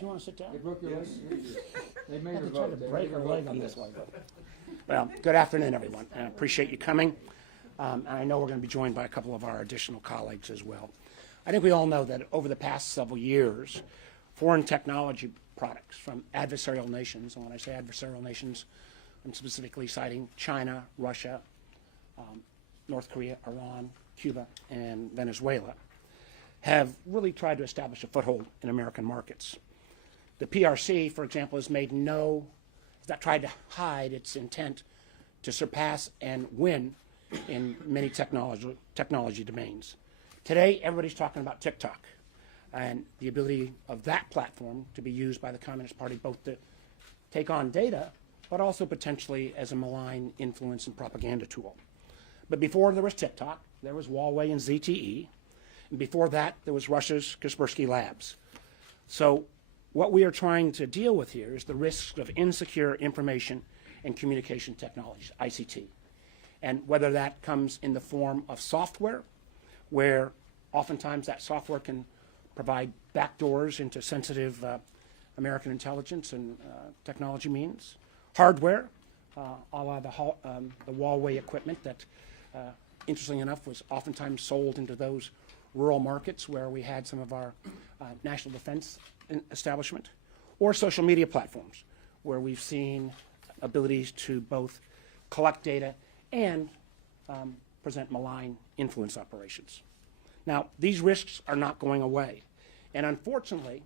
You want to sit down? They broke your leg. They made her Tried to vote. break her leg on this one. Well, good afternoon, everyone. I appreciate you coming. And I know we're going to be joined by a couple of our additional colleagues as well. I think we all know that over the past several years, foreign technology products from adversarial nations, and when I say adversarial nations, I'm specifically citing China, Russia, North Korea, Iran, Cuba, and Venezuela, have really tried to establish a foothold in American markets. The PRC, for example, has not tried to hide its intent to surpass and win in many technology domains. Today, everybody's talking about TikTok and the ability of that platform to be used by the Communist Party both to take on data, but also potentially as a malign influence and propaganda tool. But before there was TikTok, there was Huawei and ZTE, and before that, there was Russia's Kaspersky Labs. So what we are trying to deal with here is the risks of insecure information and communication technologies, ICT. And whether that comes in the form of software, where oftentimes that software can provide backdoors into sensitive American intelligence and technology means, hardware, a la the Huawei equipment that, interestingly enough, was oftentimes sold into those rural markets where we had some of our national defense establishment, or social media platforms, where we've seen abilities to both collect data and present malign influence operations. Now, these risks are not going away, and unfortunately,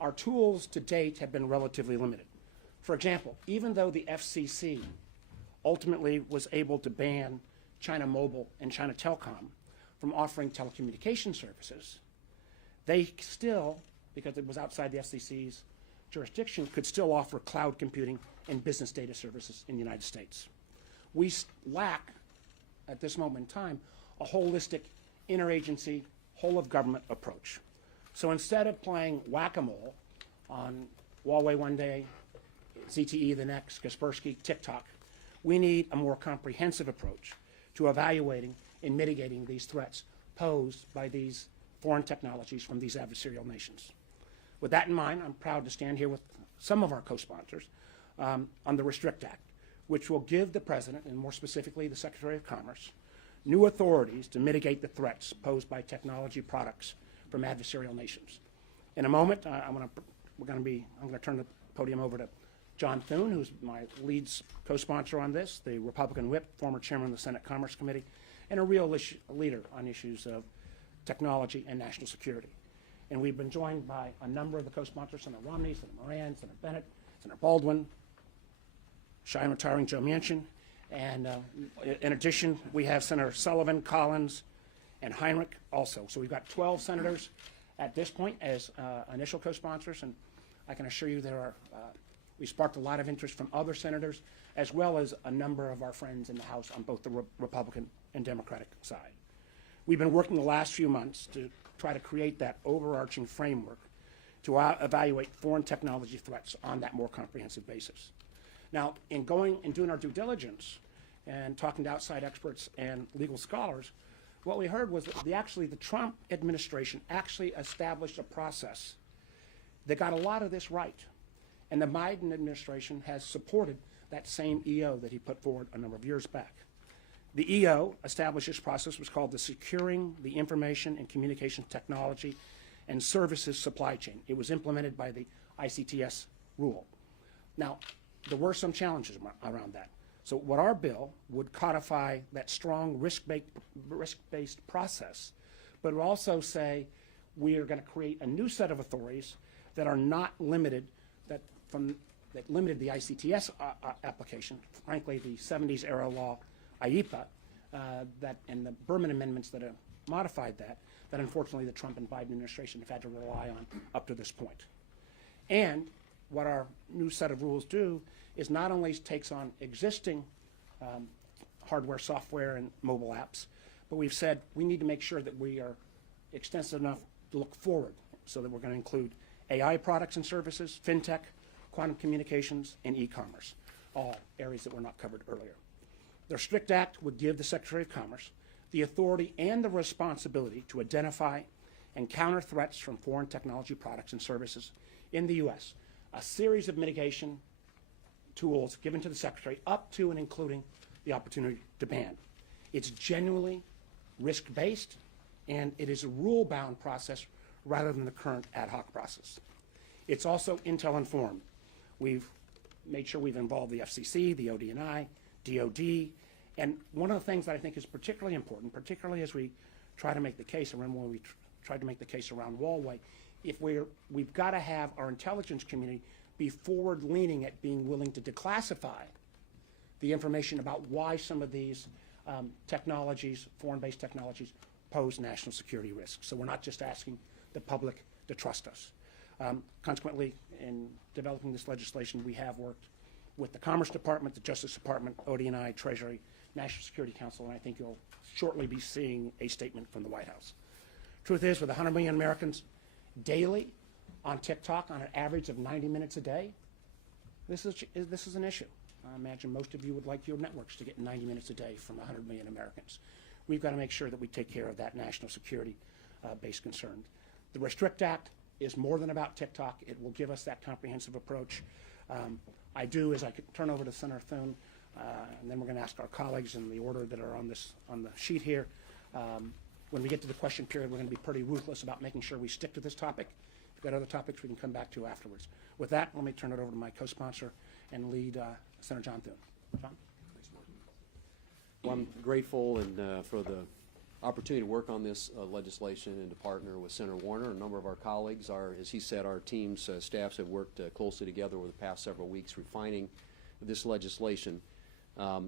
our tools to date have been relatively limited. For example, even though the FCC ultimately was able to ban China Mobile and China Telecom from offering telecommunication services, they still, because it was outside the FCC's jurisdiction, could still offer cloud computing and business data services in the United States. We lack, at this moment in time, a holistic interagency, whole-of-government approach. So instead of playing whack-a-mole on Huawei one day, ZTE the next, Kaspersky, TikTok, we need a more comprehensive approach to evaluating and mitigating these threats posed by these foreign technologies from these adversarial nations. With that in mind, I'm proud to stand here with some of our co-sponsors on the Restrict Act, which will give the President, and more specifically the Secretary of Commerce, new authorities to mitigate the threats posed by technology products from adversarial nations. In a moment, I'm going to turn the podium over to John Thune, who's my lead co-sponsor on this, the Republican whip, former chairman of the Senate Commerce Committee, and a real leader on issues of technology and national security. And we've been joined by a number of the co-sponsors, Senator Romney, Senator Moran, Senator Bennet, Senator Baldwin, shy and retiring Joe Manchin, and in addition, we have Senator Sullivan, Collins, and Heinrich also. So we've got 12 senators at this point as initial co-sponsors, and I can assure you we sparked a lot of interest from other senators, as well as a number of our friends in the House on both the Republican and Democratic side. We've been working the last few months to try to create that overarching framework to evaluate foreign technology threats on that more comprehensive basis. Now, in going and doing our due diligence and talking to outside experts and legal scholars, what we heard was that the Trump administration actually established a process that got a lot of this right. And the Biden administration has supported that same EO that he put forward a number of years back. The EO established this process, was called the Securing the Information and Communication Technology and Services Supply Chain. It was implemented by the ICTS rule. Now, there were some challenges around that. So what our bill would codify that strong risk-based process, but would also say we are going to create a new set of authorities that are not limited, that from that limited the ICTS application, frankly, the 70s era law, IEPA, and the Berman amendments that modified that unfortunately the Trump and Biden administration have had to rely on up to this point. And what our new set of rules do is not only takes on existing hardware, software, and mobile apps, but we've said we need to make sure that we are extensive enough to look forward, so that we're going to include AI products and services, fintech, quantum communications, and e-commerce, all areas that were not covered earlier. The Restrict Act would give the Secretary of Commerce the authority and the responsibility to identify and counter threats from foreign technology products and services in the U.S., a series of mitigation tools given to the Secretary up to and including the opportunity to ban. It's genuinely risk-based, and it is a rule-bound process rather than the current ad hoc process. It's also Intel-informed. We've made sure we've involved the FCC, the ODNI, DOD, and one of the things that I think is particularly important, particularly as we try to make the case, and remember when we tried to make the case around Huawei, we've got to have our intelligence community be forward-leaning at being willing to declassify the information about why some of these technologies, foreign-based technologies, pose national security risks. So we're not just asking the public to trust us. Consequently, in developing this legislation, we have worked with the Commerce Department, the Justice Department, ODNI, Treasury, National Security Council, and I think you'll shortly be seeing a statement from the White House. Truth is, with 100 million Americans daily on TikTok on an average of 90 minutes a day, this is an issue. I imagine most of you would like your networks to get 90 minutes a day from 100 million Americans. We've got to make sure that we take care of that national security-based concern. The Restrict Act is more than about TikTok. It will give us that comprehensive approach. I do, as I turn over to Senator Thune, and then we're going to ask our colleagues in the order that are on the sheet here. When we get to the question period, we're going to be pretty ruthless about making sure we stick to this topic. If we've got other topics we can come back to afterwards. With that, let me turn it over to my co-sponsor and lead, Senator John Thune. John? Well, I'm grateful for the opportunity to work on this legislation and to partner with Senator Warner. A number of our colleagues are, as he said, our team's staffs have worked closely together over the past several weeks refining this legislation.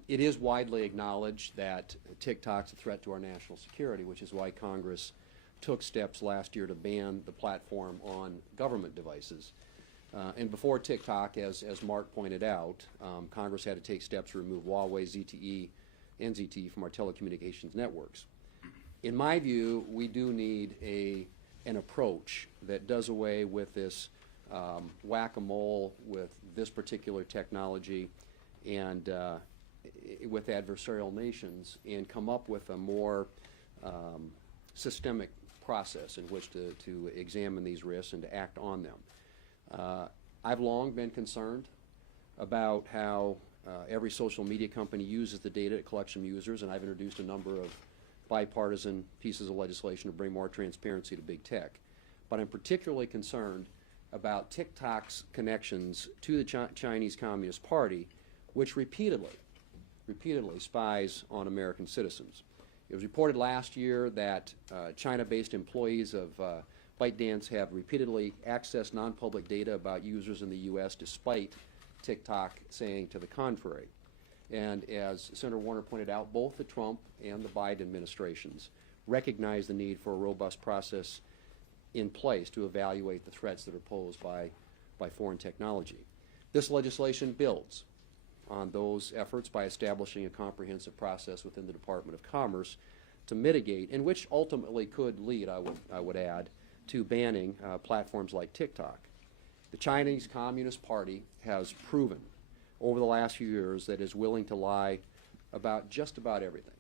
It is widely acknowledged that TikTok's a threat to our national security, which is why Congress took steps last year to ban the platform on government devices. And before TikTok, as Mark pointed out, Congress had to take steps to remove Huawei, ZTE, and ZTE from our telecommunications networks. In my view, we do need an approach that does away with this whack-a-mole with this particular technology and with adversarial nations, and come up with a more systemic process in which to examine these risks and to act on them. I've long been concerned about how every social media company uses the data it collects from users, and I've introduced a number of bipartisan pieces of legislation to bring more transparency to big tech. But I'm particularly concerned about TikTok's connections to the Chinese Communist Party, which repeatedly spies on American citizens. It was reported last year that China-based employees of ByteDance have repeatedly accessed non-public data about users in the U.S. despite TikTok saying to the contrary. And as Senator Warner pointed out, both the Trump and the Biden administrations recognize the need for a robust process in place to evaluate the threats that are posed by foreign technology. This legislation builds on those efforts by establishing a comprehensive process within the Department of Commerce to mitigate, and which ultimately could lead, I would add, to banning platforms like TikTok. The Chinese Communist Party has proven over the last few years that it is willing to lie about just about everything.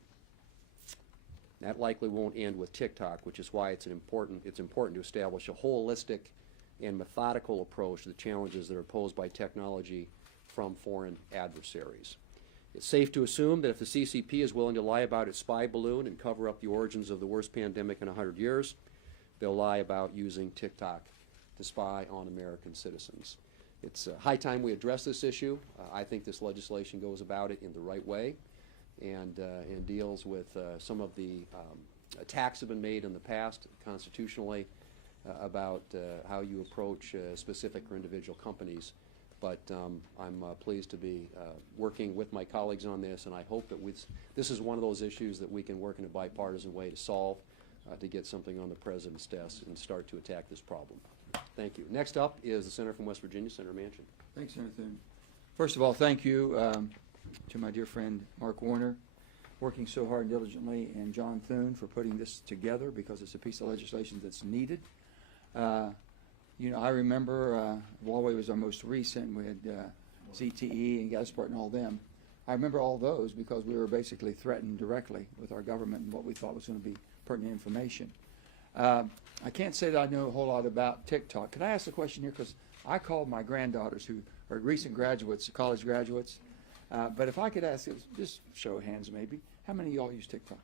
That likely won't end with TikTok, which is why it's important to establish a holistic and methodical approach to the challenges that are posed by technology from foreign adversaries. It's safe to assume that if the CCP is willing to lie about its spy balloon and cover up the origins of the worst pandemic in 100 years, they'll lie about using TikTok to spy on American citizens. It's high time we address this issue. I think this legislation goes about it in the right way and deals with some of the attacks that have been made in the past constitutionally about how you approach specific or individual companies But I'm pleased to be working with my colleagues on this, and I hope that this is one of those issues that we can work in a bipartisan way to solve, to get something on the President's desk and start to attack this problem. Thank you. Next up is the Senator from West Virginia, Senator Manchin. Thanks, Senator Thune. First of all, thank you to my dear friend Mark Warner, working so hard and diligently, and John Thune for putting this together, because it's a piece of legislation that's needed. You know, I remember Huawei was our most recent. We had ZTE and Gaspart and all them. I remember all those because we were basically threatened directly with our government and what we thought was going to be pertinent information. I can't say that I know a whole lot about Tik Tok. Can I ask a question here? Because I called my granddaughters, who are recent graduates, college graduates. But if I could ask, just show of hands maybe, how many of y'all use TikTok?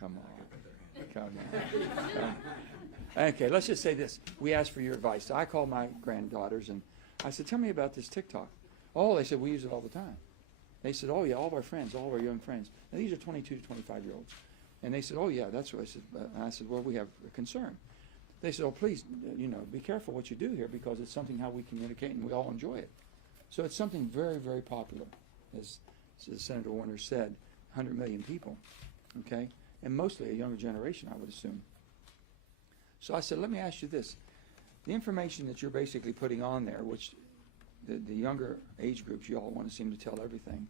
Come on. Come on. Okay, let's just say this. We asked for your advice. So I called my granddaughters and I said, tell me about this TikTok. Oh, they said, we use it all the time. They said, oh yeah, all of our friends, all of our young friends. Now these are 22 to 25-year-olds. And they said, oh yeah, that's what I said. I said, well, we have a concern. They said, oh, please, you know, be careful what you do here, because it's something how we communicate and we all enjoy it. So it's something very, very popular, as Senator Warner said, 100 million people, okay? And mostly a younger generation, I would assume. So I said, let me ask you this. The information that you're basically putting on there, which the younger age groups, you all want to seem to tell everything,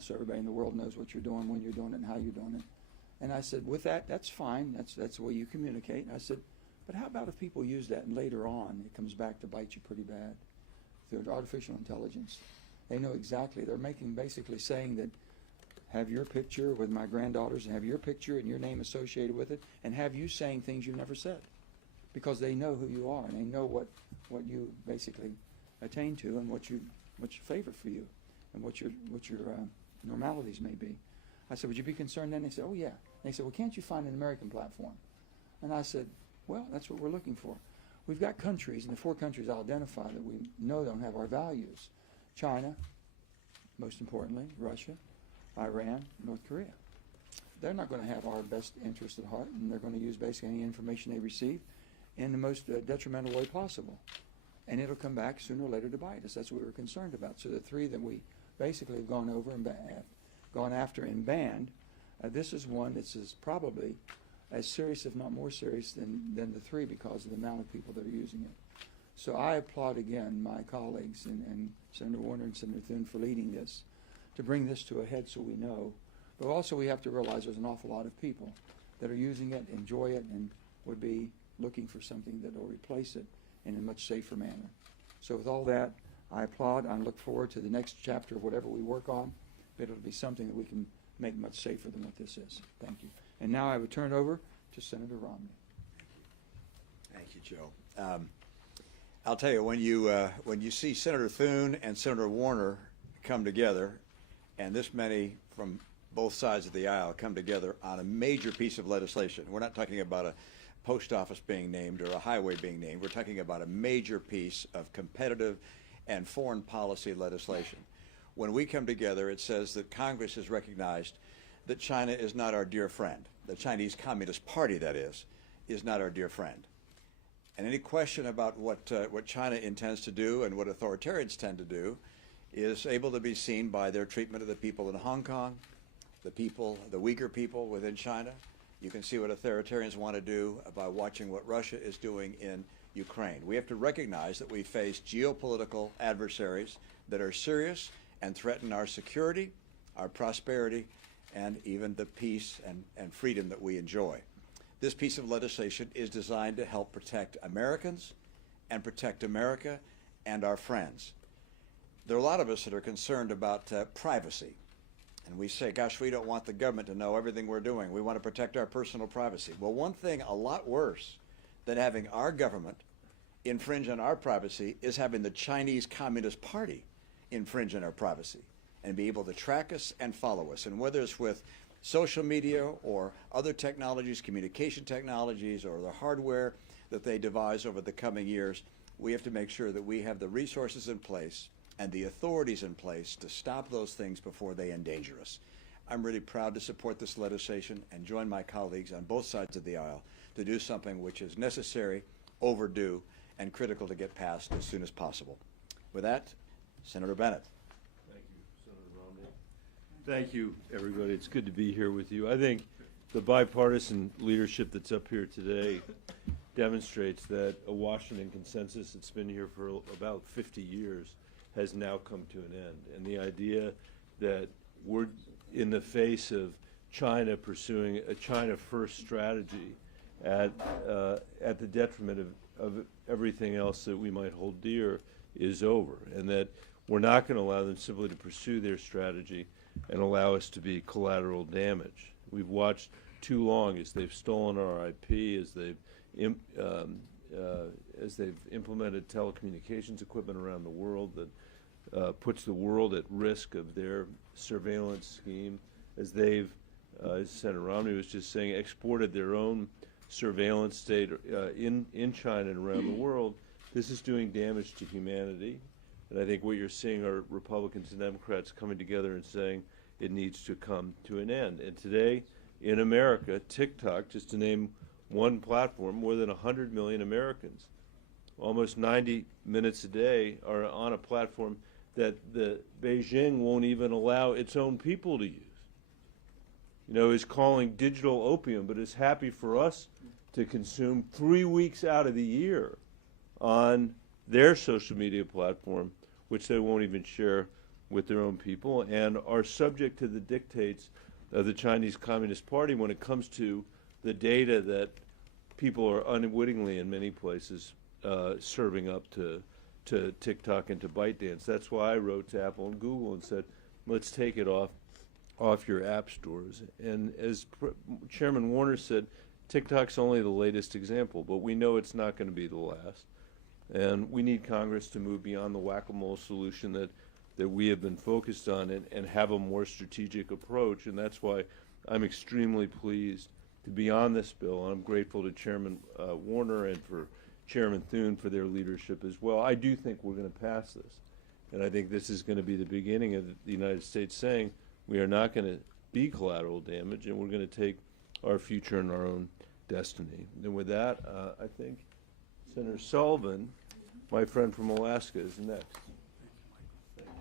so everybody in the world knows what you're doing, when you're doing it, and how you're doing it. And I said, with that, that's fine. That's the way you communicate. I said, but how about if people use that and later on it comes back to bite you pretty bad? Through artificial intelligence. They know exactly. They're basically saying that have your picture with my granddaughters and have your picture and your name associated with it, and have you saying things you never said, because they know who you are and they know what you basically attain to and what's your favorite for you and what your normalities may be. I said, would you be concerned then? They said, oh yeah. They said, well, can't you find an American platform? And I said, well, that's what we're looking for. We've got countries, and the 4 countries I'll identify that we know don't have our values. China, most importantly, Russia, Iran, North Korea. They're not going to have our best interest at heart, and they're going to use basically any information they receive in the most detrimental way possible. And it'll come back sooner or later to bite us. That's what we were concerned about. So the 3 that we basically have gone over and gone after and banned, this is one that's probably as serious, if not more serious, than the 3, because of the amount of people that are using it. So I applaud again my colleagues and Senator Warner and Senator Thune for leading this, to bring this to a head so we know. But also we have to realize there's an awful lot of people that are using it, enjoy it, and would be looking for something that will replace it in a much safer manner. So with all that, I applaud. I look forward to the next chapter of whatever we work on, but it'll be something that we can make much safer than what this is. Thank you. And now I would turn it over to Senator Romney. Thank you, Joe. I'll tell you, when you see Senator Thune and Senator Warner come together, and this many from both sides of the aisle come together on a major piece of legislation, we're not talking about a post office being named or a highway being named. We're talking about a major piece of competitive and foreign policy legislation. When we come together, it says that Congress has recognized that China is not our dear friend. The Chinese Communist Party, that is not our dear friend. And any question about what China intends to do and what authoritarians tend to do is able to be seen by their treatment of the people in Hong Kong, the Uyghur people within China. You can see what authoritarians want to do by watching what Russia is doing in Ukraine. We have to recognize that we face geopolitical adversaries that are serious and threaten our security, our prosperity, and even the peace and freedom that we enjoy. This piece of legislation is designed to help protect Americans and protect America and our friends. There are a lot of us that are concerned about privacy. And we say, gosh, we don't want the government to know everything we're doing. We want to protect our personal privacy. Well, one thing a lot worse than having our government infringe on our privacy is having the Chinese Communist Party infringe on our privacy and be able to track us and follow us. And whether it's with social media or other technologies, communication technologies, or the hardware that they devise over the coming years, we have to make sure that we have the resources in place and the authorities in place to stop those things before they endanger us. I'm really proud to support this legislation and join my colleagues on both sides of the aisle to do something which is necessary, overdue, and critical to get passed as soon as possible. With that, Senator Bennet. Thank you, Senator Romney. Thank you, everybody. It's good to be here with you. I think the bipartisan leadership that's up here today demonstrates that a Washington consensus that's been here for about 50 years has now come to an end. And the idea that we're in the face of China pursuing a China-first strategy at the detriment of everything else that we might hold dear is over, and that we're not going to allow them simply to pursue their strategy and allow us to be collateral damage. We've watched too long as they've stolen our IP, as they've implemented telecommunications equipment around the world that puts the world at risk of their surveillance scheme, as they've, as Senator Romney was just saying, exported their own surveillance state in China and around the world. This is doing damage to humanity. And I think what you're seeing are Republicans and Democrats coming together and saying it needs to come to an end. And today, in America, TikTok, just to name one platform, more than 100 million Americans, almost 90 minutes a day, are on a platform that the Beijing won't even allow its own people to use. You know, is calling digital opium, but is happy for us to consume 3 weeks out of the year on their social media platform, which they won't even share with their own people, and are subject to the dictates of the Chinese Communist Party when it comes to the data that people are unwittingly in many places serving up to TikTok and to ByteDance. That's why I wrote to Apple and Google and said, let's take it off your app stores. And as Chairman Warner said, TikTok's only the latest example, but we know it's not going to be the last. And we need Congress to move beyond the whack-a-mole solution that we have been focused on and have a more strategic approach. And that's why I'm extremely pleased to be on this bill. And I'm grateful to Chairman Warner and for Chairman Thune for their leadership as well. I do think we're going to pass this. And I think this is going to be the beginning of the United States saying we are not going to be collateral damage, and we're going to take our future in our own destiny. And with that, I think Senator Sullivan, my friend from Alaska, is next. Thank you.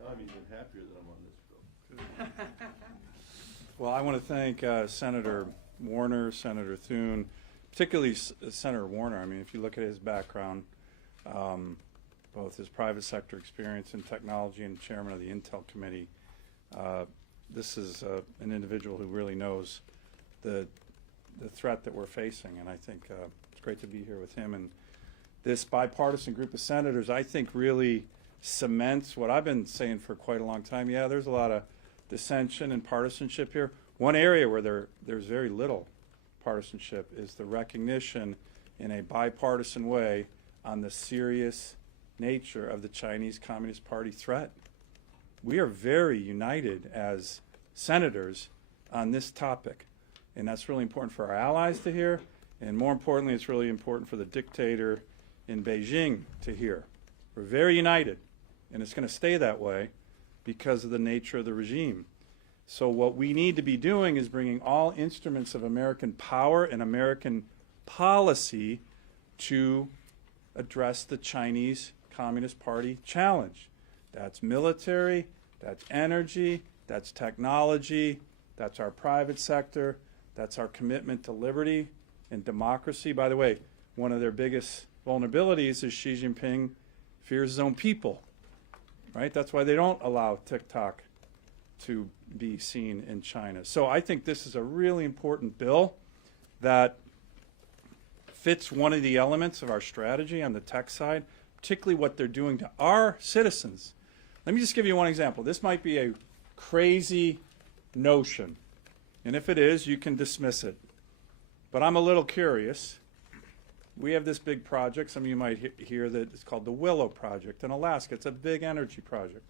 Now I'm even happier that I'm on this bill. Well, I want to thank Senator Warner, Senator Thune, particularly Senator Warner. I mean, if you look at his background, both his private sector experience in technology and chairman of the Intel Committee, this is an individual who really knows the threat that we're facing, and I think it's great to be here with him. And this bipartisan group of senators, I think, really cements what I've been saying for quite a long time. Yeah, there's a lot of dissension and partisanship here. One area where there's very little partisanship is the recognition in a bipartisan way on the serious nature of the Chinese Communist Party threat. We are very united as senators on this topic, and that's really important for our allies to hear, and more importantly, it's really important for the dictator in Beijing to hear. We're very united, and it's going to stay that way because of the nature of the regime. So what we need to be doing is bringing all instruments of American power and American policy to address the Chinese Communist Party challenge. That's military, that's energy, that's technology, that's our private sector, that's our commitment to liberty and democracy. By the way, one of their biggest vulnerabilities is Xi Jinping fears his own people, right? That's why they don't allow TikTok to be seen in China. So I think this is a really important bill that fits one of the elements of our strategy on the tech side, particularly what they're doing to our citizens. Let me just give you one example. This might be a crazy notion, and if it is, you can dismiss it. But I'm a little curious. We have this big project. Some of you might hear that it's called the Willow Project in Alaska. It's a big energy project.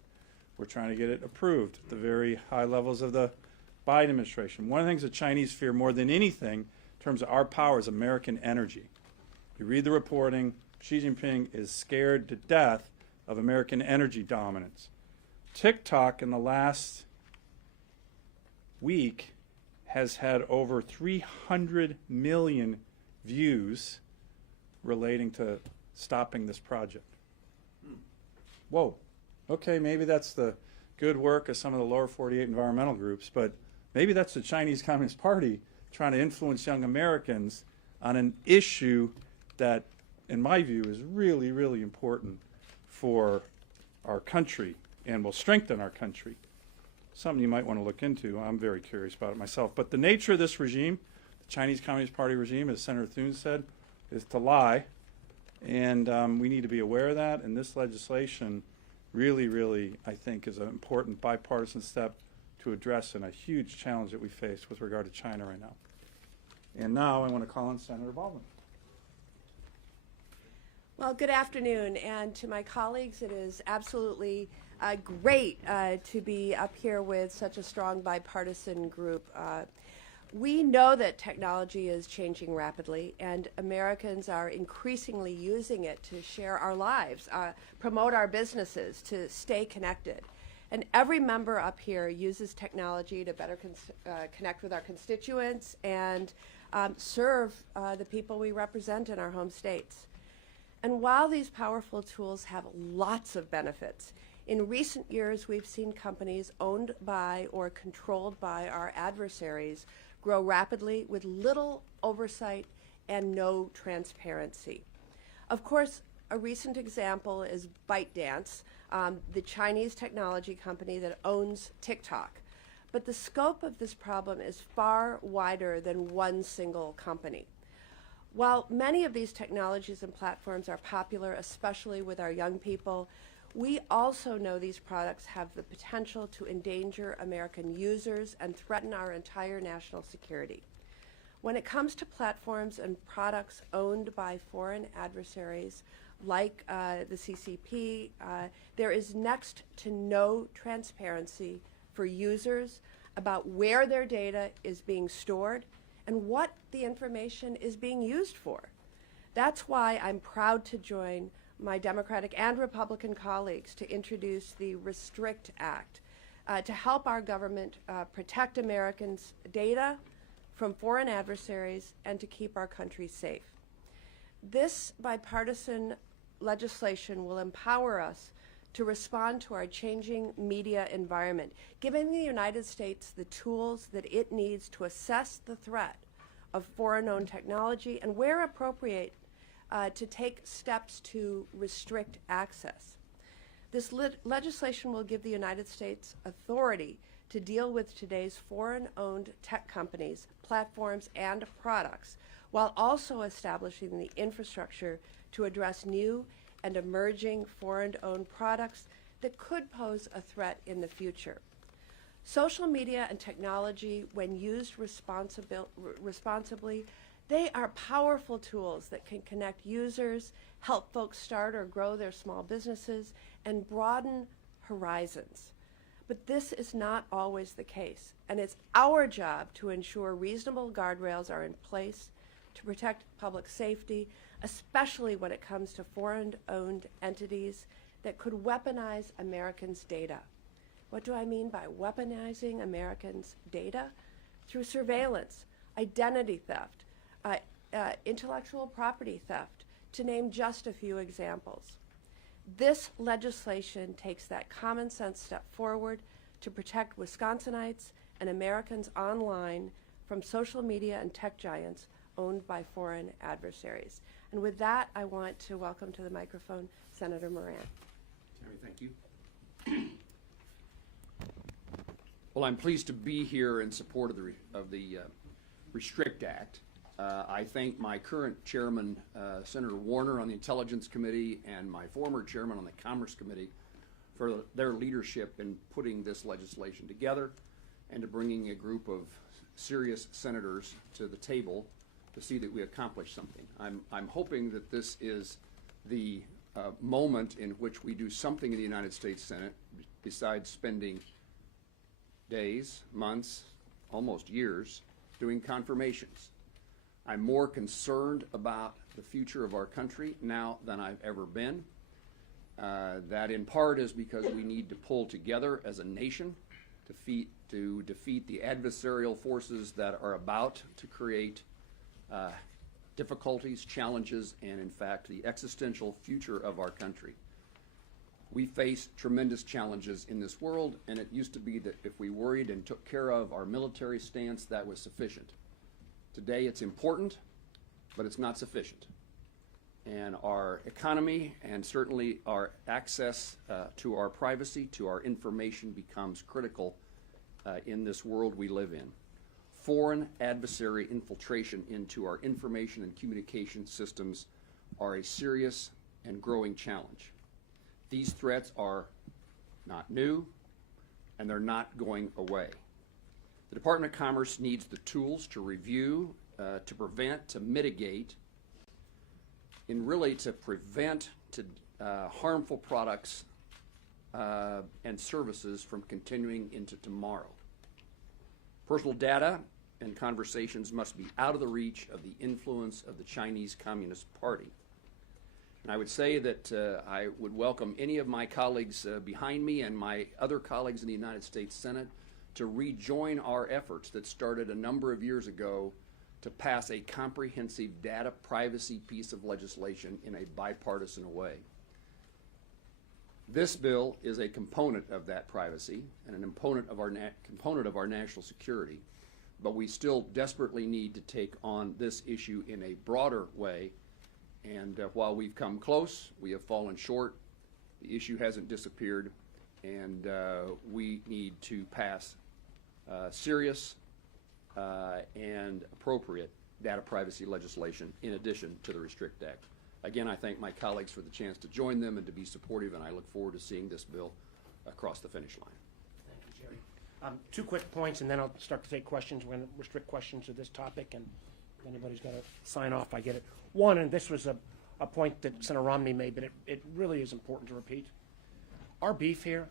We're trying to get it approved at the very high levels of the Biden administration. One of the things the Chinese fear more than anything in terms of our power is American energy. You read the reporting, Xi Jinping is scared to death of American energy dominance. TikTok in the last week has had over 300 million views relating to stopping this project. whoa, okay, maybe that's the good work of some of the lower 48 environmental groups, but maybe that's the Chinese Communist Party trying to influence young Americans on an issue that, in my view, is really, really important for our country and will strengthen our country. Something you might want to look into. I'm very curious about it myself. But the nature of this regime, the Chinese Communist Party regime, as Senator Thune said, is to lie. And we need to be aware of that. And this legislation really, really, I think, is an important bipartisan step to addressing a huge challenge that we face with regard to China right now. And now I want to call on Senator Baldwin. Well, good afternoon, and to my colleagues, it is absolutely great to be up here with such a strong bipartisan group. We know that technology is changing rapidly, and Americans are increasingly using it to share our lives, promote our businesses, to stay connected. And every member up here uses technology to better connect with our constituents and serve the people we represent in our home states. And while these powerful tools have lots of benefits, in recent years we've seen companies owned by or controlled by our adversaries grow rapidly with little oversight and no transparency. Of course, a recent example is ByteDance, the Chinese technology company that owns Tik Tok. But the scope of this problem is far wider than one single company. While many of these technologies and platforms are popular, especially with our young people, we also know these products have the potential to endanger American users and threaten our entire national security. When it comes to platforms and products owned by foreign adversaries like the CCP, there is next to no transparency for users about where their data is being stored and what the information is being used for. That's why I'm proud to join my Democratic and Republican colleagues to introduce the Restrict Act to help our government protect Americans' data from foreign adversaries and to keep our country safe. This bipartisan legislation will empower us to respond to our changing media environment, giving the United States the tools that it needs to assess the threat of foreign-owned technology and, where appropriate, to take steps to restrict access. This legislation will give the United States authority to deal with today's foreign-owned tech companies, platforms, and products, while also establishing the infrastructure to address new and emerging foreign-owned products that could pose a threat in the future. Social media and technology, when used responsibly, they are powerful tools that can connect users, help folks start or grow their small businesses, and broaden horizons. But this is not always the case, and it's our job to ensure reasonable guardrails are in place to protect public safety, especially when it comes to foreign-owned entities that could weaponize Americans' data. What do I mean by weaponizing Americans' data? Through surveillance, identity theft, intellectual property theft, to name just a few examples. This legislation takes that common sense step forward to protect Wisconsinites and Americans online from social media and tech giants owned by foreign adversaries. And with that, I want to welcome to the microphone Senator Moran. Tammy, thank you. Well, I'm pleased to be here in support of the Restrict Act. I thank my current chairman, Senator Warner, on the Intelligence Committee, and my former chairman on the Commerce Committee for their leadership in putting this legislation together and to bringing a group of serious senators to the table to see that we accomplish something. I'm hoping that this is the moment in which we do something in the United States Senate besides spending days, months, almost years doing confirmations. I'm more concerned about the future of our country now than I've ever been. That in part is because we need to pull together as a nation to defeat the adversarial forces that are about to create difficulties, challenges, and in fact the existential future of our country. We face tremendous challenges in this world, and it used to be that if we worried and took care of our military stance, that was sufficient. Today it's important, but it's not sufficient. And our economy and certainly our access to our privacy, to our information becomes critical in this world we live in. Foreign adversary infiltration into our information and communication systems are a serious and growing challenge. These threats are not new, and they're not going away. The Department of Commerce needs the tools to review, to prevent, to mitigate, and really to prevent harmful products and services from continuing into tomorrow. Personal data and conversations must be out of the reach of the influence of the Chinese Communist Party. And I would say that I would welcome any of my colleagues behind me and my other colleagues in the United States Senate to rejoin our efforts that started a number of years ago to pass a comprehensive data privacy piece of legislation in a bipartisan way. This bill is a component of that privacy and an component of our national security, but we still desperately need to take on this issue in a broader way. And while we've come close, we have fallen short. The issue hasn't disappeared, and we need to pass serious and appropriate data privacy legislation in addition to the Restrict Act. Again, I thank my colleagues for the chance to join them and to be supportive, and I look forward to seeing this bill across the finish line. Thank you, Jerry. 2 quick points, and then I'll start to take questions. We're going to restrict questions to this topic, and if anybody's got to sign off, I get it. One, and this was a point that Senator Romney made, but it really is important to repeat. Our beef here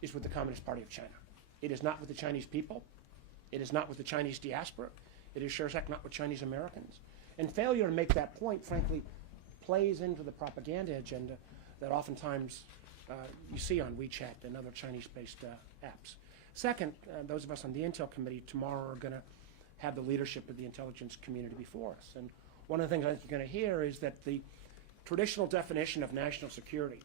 is with the Communist Party of China. It is not with the Chinese people. It is not with the Chinese diaspora. It is sure as heck not with Chinese Americans. And failure to make that point, frankly, plays into the propaganda agenda that oftentimes you see on WeChat and other Chinese-based apps. Second, those of us on the Intel Committee tomorrow are going to have the leadership of the intelligence community before us. And one of the things I think you're going to hear is that the traditional definition of national security,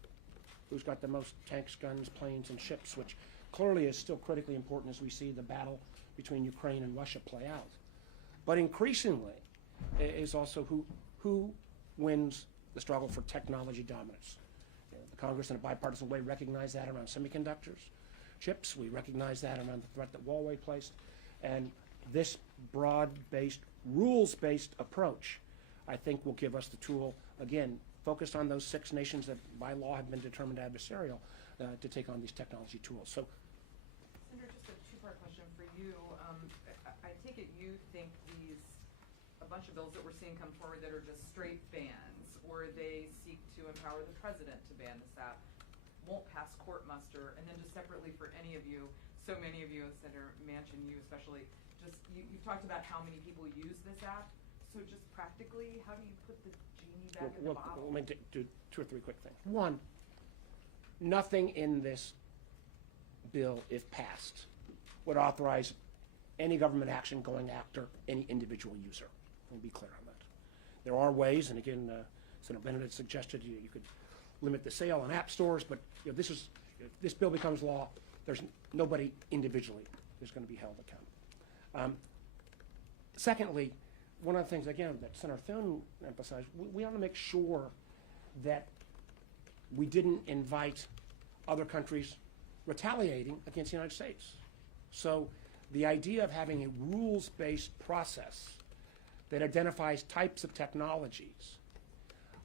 who's got the most tanks, guns, planes, and ships, which clearly is still critically important as we see the battle between Ukraine and Russia play out. But increasingly is also who wins the struggle for technology dominance. The Congress in a bipartisan way recognized that around semiconductors, chips. We recognize that around the threat that Huawei placed. And this broad-based, rules-based approach, I think, will give us the tool, again, focused on those 6 nations that by law have been determined adversarial, to take on these technology tools. So, Senator, just a 2-part question for you. I take it you think a bunch of bills that we're seeing come forward that are just straight bans, or they seek to empower the president to ban this app, won't pass court muster. And then just separately for any of you, so many of you, Senator Manchin, you especially, you've talked about how many people use this app. So just practically, how do you put the genie back in the bottle? Let me do 2 or 3 quick things. One, nothing in this bill, if passed, would authorize any government action going after any individual user. Let me be clear on that. There are ways, and again, Senator Bennet had suggested you could limit the sale on app stores, but if this bill becomes law, there's nobody individually who's going to be held accountable. Secondly, one of the things, again, that Senator Thune emphasized, we want to make sure that we didn't invite other countries retaliating against the United States. So the idea of having a rules-based process that identifies types of technologies,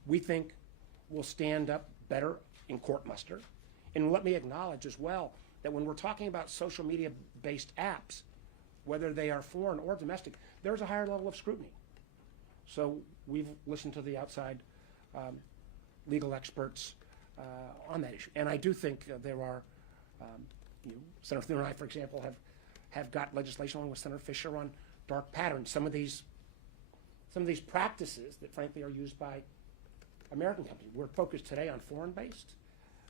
we think will stand up better in court muster. And let me acknowledge as well that when we're talking about social media-based apps, whether they are foreign or domestic, there's a higher level of scrutiny. So we've listened to the outside legal experts on that issue. And I do think there are, Senator Thune and I, for example, have got legislation along with Senator Fisher on dark patterns. Some of these practices that frankly are used by American companies. We're focused today on foreign-based,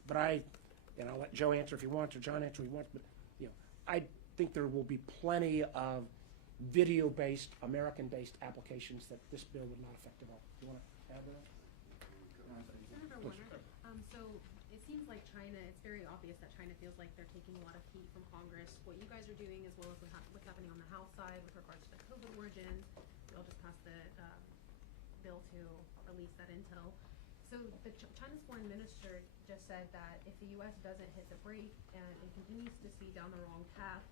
but I'll let Joe answer if he wants, or John answer if he wants, but I think there will be plenty of video-based, American-based applications that this bill would not affect at all. Do you want to add to that? Senator Warner, so it seems like China, it's very obvious that China feels like they're taking a lot of heat from Congress. What you guys are doing, as well as what's happening on the House side with regards to the COVID origins, you'll just pass the bill to release that intel. So China's foreign minister just said that if the U.S. doesn't hit the brake and continues to speed down the wrong path,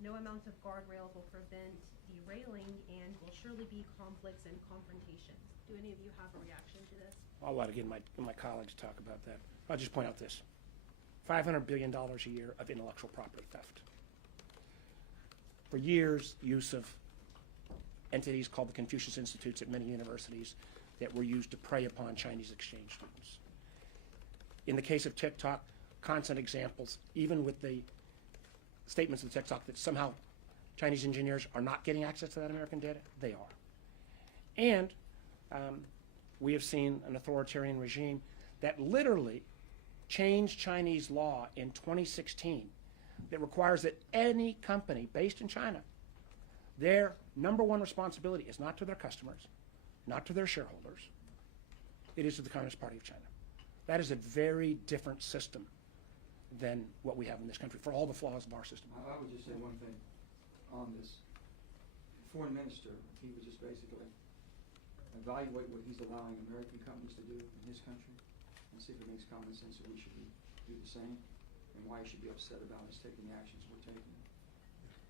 no amount of guardrails will prevent derailing and will surely be conflicts and confrontations. Do any of you have a reaction to this? I'll let again my colleagues talk about that. I'll just point out this. $500 billion a year of intellectual property theft. For years, use of entities called the Confucius Institutes at many universities that were used to prey upon Chinese exchange students. In the case of TikTok, constant examples, even with the statements of TikTok that somehow Chinese engineers are not getting access to that American data, they are. And we have seen an authoritarian regime that literally changed Chinese law in 2016 that requires that any company based in China, their number one responsibility is not to their customers, not to their shareholders, it is to the Communist Party of China. That is a very different system than what we have in this country, for all the flaws of our system. I would just say one thing on this. The foreign minister, he was just basically evaluate what he's allowing American companies to do in his country and see if it makes common sense that we should do the same and why he should be upset about us taking the actions we're taking.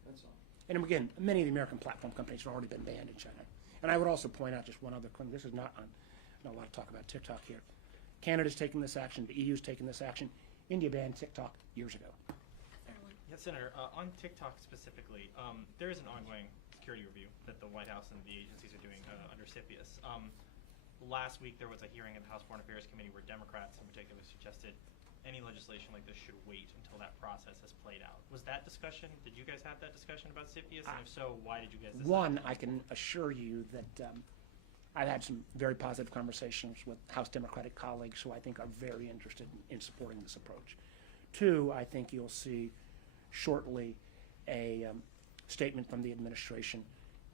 That's all. And again, many of the American platform companies have already been banned in China. And I would also point out just one other thing. This is not a lot of talk about TikTok here. Canada's taking this action. The EU's taking this action. India banned TikTok years ago. Yes, Senator. On TikTok specifically, there is an ongoing security review that the White House and the agencies are doing under CFIUS. Last week there was a hearing in the House Foreign Affairs Committee where Democrats in particular suggested any legislation like this should wait until that process has played out. Was that discussion, did you guys have that discussion about CFIUS? And if so, why did you guys decide? One, I can assure you that I've had some very positive conversations with House Democratic colleagues who I think are very interested in supporting this approach. Two, I think you'll see shortly a statement from the administration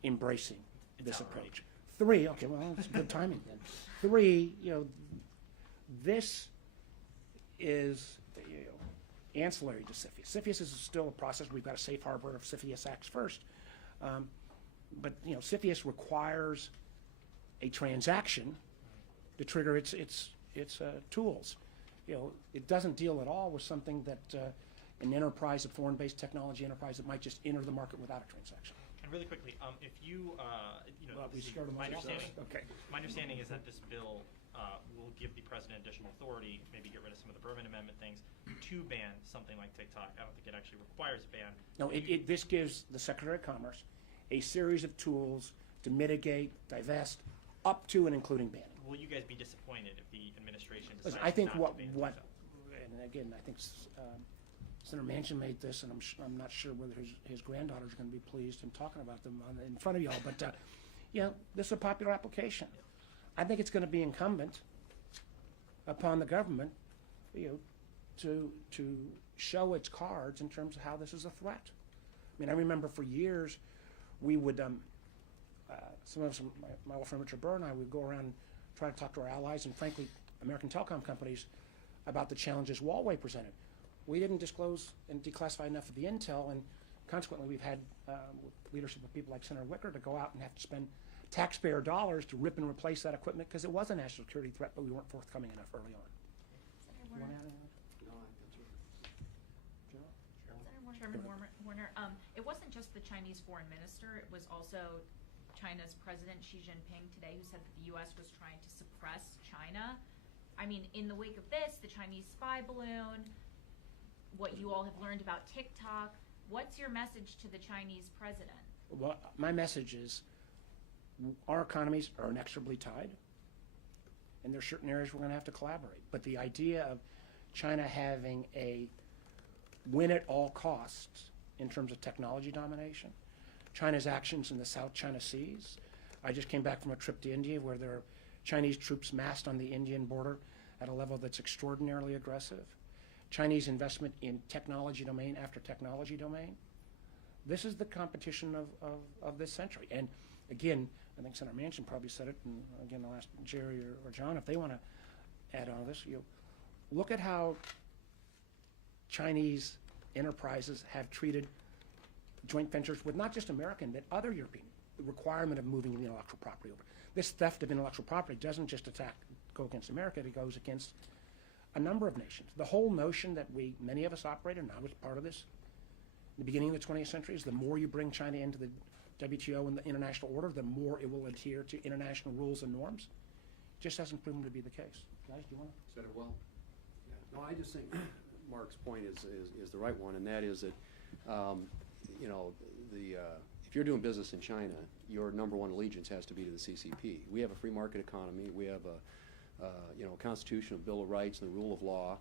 embracing this approach. Three, okay, well, that's good timing then. Three, this is ancillary to CFIUS. CFIUS is still a process. We've got a safe harbor of CFIUS Acts first. But CFIUS requires a transaction to trigger its tools. It doesn't deal at all with something that an enterprise, a foreign-based technology enterprise that might just enter the market without a transaction. And really quickly, if you, We started my understanding, Okay. my understanding is that this bill will give the president additional authority, maybe get rid of some of the Berman Amendment things, to ban something like TikTok. I don't think it actually requires a ban. No, this gives the Secretary of Commerce a series of tools to mitigate, divest, up to and including banning. Will you guys be disappointed if the administration Listen, decides I think not to ban what, TikTok? and again, I think Senator Manchin made this, and I'm not sure whether his granddaughter is going to be pleased in talking about them in front of y'all, but this is a popular application. I think it's going to be incumbent upon the government, to show its cards in terms of how this is a threat. I mean, I remember for years we would, my old friend Richard Burr and I would go around and try to talk to our allies and frankly American telecom companies about the challenges Huawei presented. We didn't disclose and declassify enough of the intel, and consequently we've had leadership of people like Senator Wicker to go out and have to spend taxpayer dollars to rip and replace that equipment because it was a national security threat, but we weren't forthcoming enough early on. You wanna add anything? Chairman Warner, it wasn't just the Chinese foreign minister, it was also China's President Xi Jinping today who said that the U.S. was trying to suppress China. I mean, in the wake of this, the Chinese spy balloon, what you all have learned about TikTok, what's your message to the Chinese president? Well, my message is our economies are inexorably tied, and there are certain areas we're going to have to collaborate. But the idea of China having a win at all costs in terms of technology domination, China's actions in the South China Seas. I just came back from a trip to India where there are Chinese troops massed on the Indian border at a level that's extraordinarily aggressive. Chinese investment in technology domain after technology domain. This is the competition of this century. And again, I think Senator Manchin probably said it, and again, I'll ask Jerry or John if they want to add on to this. Look at how Chinese enterprises have treated joint ventures with not just American, but other European. The requirement of moving the intellectual property over. This theft of intellectual property doesn't just go against America, it goes against a number of nations. The whole notion that many of us operated, and I was part of this, in the beginning of the 20th century, is the more you bring China into the WTO and the international order, the more it will adhere to international rules and norms. Just hasn't proven to be the case. Guys, do you want to? Said it well. Yeah. No, I just think Mark's point is the right one, and that is that, you know, if you're doing business in China, your number one allegiance has to be to the CCP. We have a free market economy. We have a constitution, a bill of rights, and the rule of law.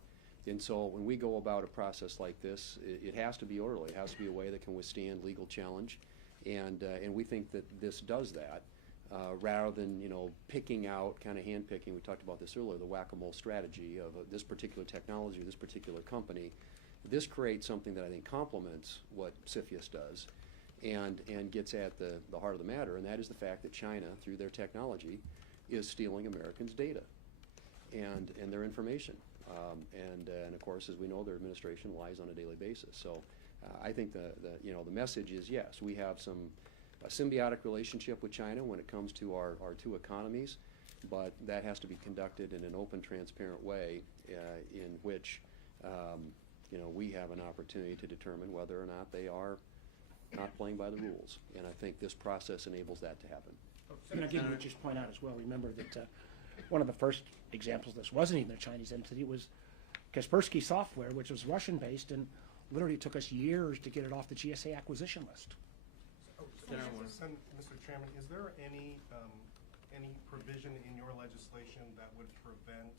And so when we go about a process like this, it has to be orderly. It has to be a way that can withstand legal challenge, and we think that this does that. Rather than, you know, picking out, kind of hand-picking, we talked about this earlier, the whack-a-mole strategy of this particular technology or this particular company. This creates something that I think complements what CFIUS does and gets at the heart of the matter, and that is the fact that China, through their technology, is stealing Americans' data and their information. And of course, as we know, their administration lies on a daily basis. So I think the message is, yes, we have a symbiotic relationship with China when it comes to our two economies, but that has to be conducted in an open, transparent way in which you know, we have an opportunity to determine whether or not they are not playing by the rules. And I think this process enables that to happen. And again, we just point out as well, remember that one of the first examples of this wasn't even a Chinese entity, it was Kaspersky Software, which was Russian-based, and literally took us years to get it off the GSA acquisition list. Mr. Chairman, is there any provision in your legislation that would prevent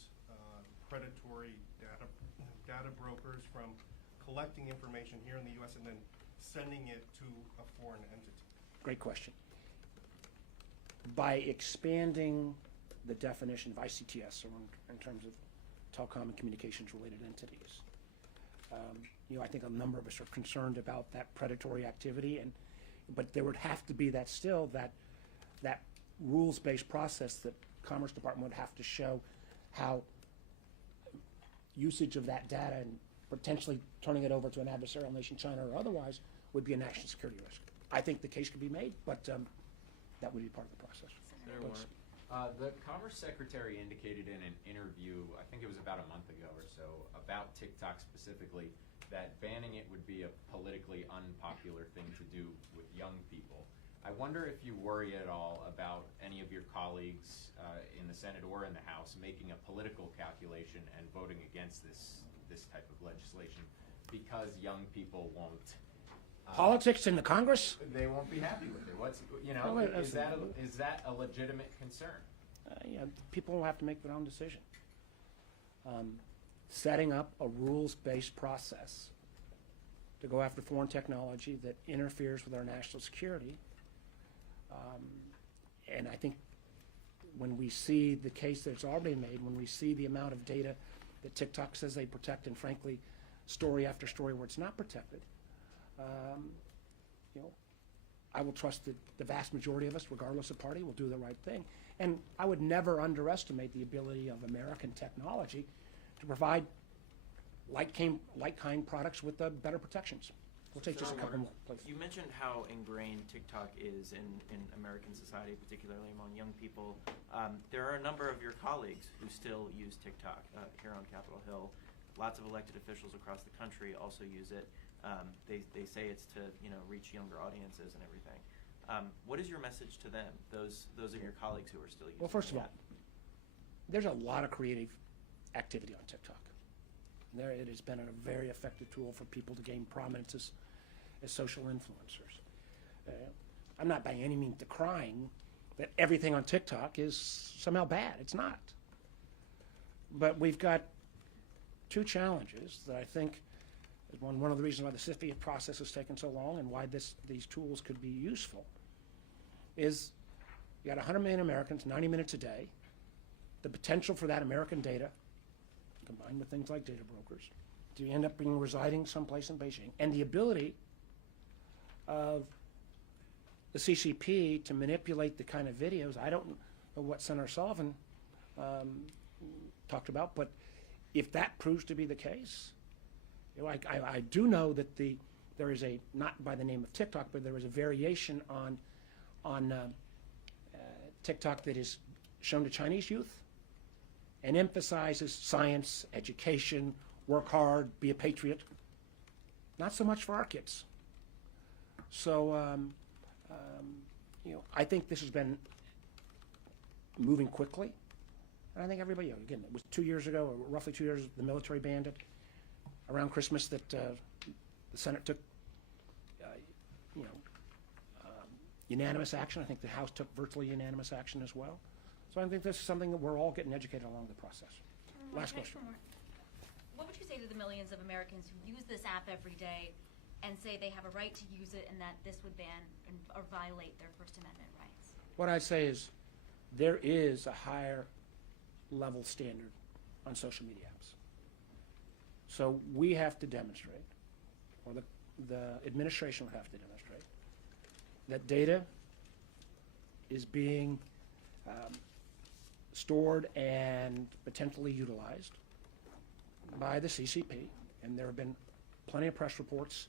predatory data brokers from collecting information here in the U.S. and then sending it to a foreign entity? Great question. By expanding the definition of ICTS, or in terms of telecom and communications related entities, you know, I think a number of us are concerned about that predatory activity, but there would have to be that rules-based process that Commerce Department would have to show how usage of that data and potentially turning it over to an adversarial nation, China or otherwise, would be a national security risk. I think the case could be made, but that would be part of the process. Senator Warren, the Commerce Secretary indicated in an interview, I think it was about a month ago or so, about TikTok specifically, that banning it would be a politically unpopular thing to do with young people. I wonder if you worry at all about any of your colleagues in the Senate or in the House making a political calculation and voting against this type of legislation because young people won't. Politics in the Congress? They won't be happy with it. Well, Is that a legitimate concern? Yeah, people will have to make their own decision. Setting up a rules-based process to go after foreign technology that interferes with our national security. And I think when we see the case that's already made, when we see the amount of data that TikTok says they protect, and frankly, story after story where it's not protected, you know, I will trust that the vast majority of us, regardless of party, will do the right thing. And I would never underestimate the ability of American technology to provide like-kind products with better protections. We'll take just a couple more, please. You mentioned how ingrained TikTok is in American society, particularly among young people. There are a number of your colleagues who still use TikTok here on Capitol Hill. Lots of elected officials across the country also use it. They say it's to reach younger audiences and everything. What is your message to them? Those of your colleagues who are still using it? Well, first of all, there's a lot of creative activity on TikTok. It has been a very effective tool for people to gain prominence as social influencers. I'm not by any means decrying that everything on TikTok is somehow bad. It's not. But we've got two challenges that I think is one of the reasons why the CFIUS process has taken so long and why these tools could be useful is you got 100 million Americans, 90 minutes a day, the potential for that American data combined with things like data brokers, to end up being residing someplace in Beijing, and the ability of the CCP to manipulate the kind of videos. I don't know what Senator Sullivan talked about. But if that proves to be the case, you know, I do know that there is a, not by the name of TikTok, but there is a variation on TikTok that is shown to Chinese youth and emphasizes science, education, work hard, be a patriot. Not so much for our kids. So, you know, I think this has been moving quickly. And I think everybody, you know, again, it was 2 years ago, or roughly 2 years, the military banned it. Around Christmas that the Senate took, you know, unanimous action. I think the House took virtually unanimous action as well. So I think this is something that we're all getting educated along the process. Last question. What would you say to the millions of Americans who use this app every day and say they have a right to use it and that this would ban or violate their First Amendment rights? What I'd say is there is a higher level standard on social media apps. So we have to demonstrate, or the administration would have to demonstrate, that data is being stored and potentially utilized by the CCP. And there have been plenty of press reports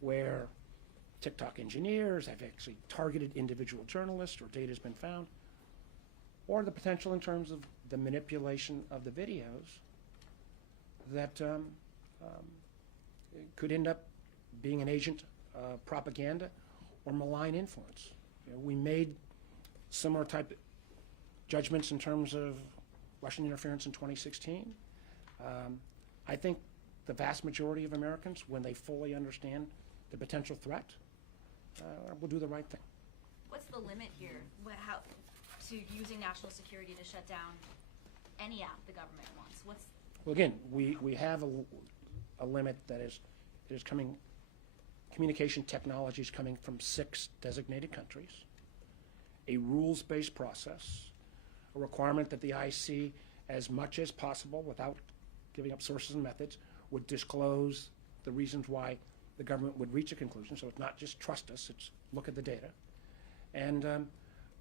where TikTok engineers have actually targeted individual journalists or data has been found, or the potential in terms of the manipulation of the videos that could end up being an agent of propaganda or malign influence. You know, we made similar type judgments in terms of Russian interference in 2016. I think the vast majority of Americans, when they fully understand the potential threat, will do the right thing. What's the limit here? How to using national security to shut down any app the government wants? Well, again, we have a limit that is coming, communication technologies coming from 6 designated countries, a rules-based process, a requirement that the IC, as much as possible, without giving up sources and methods, would disclose the reasons why the government would reach a conclusion. So it's not just trust us, it's look at the data. And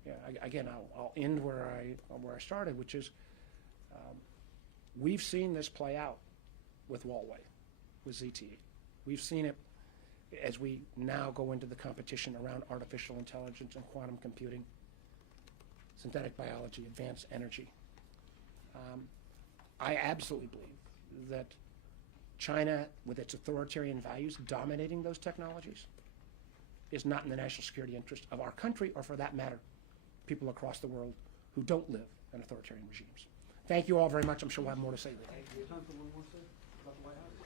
yeah, again, I'll end where I started, which is we've seen this play out with Huawei, with ZTE. We've seen it as we now go into the competition around artificial intelligence and quantum computing, synthetic biology, advanced energy. I absolutely believe that China, with its authoritarian values dominating those technologies, is not in the national security interest of our country, or for that matter, people across the world who don't live in authoritarian regimes. Thank you all very much. I'm sure we'll have more to say later. Time for one more, sir, about the White House?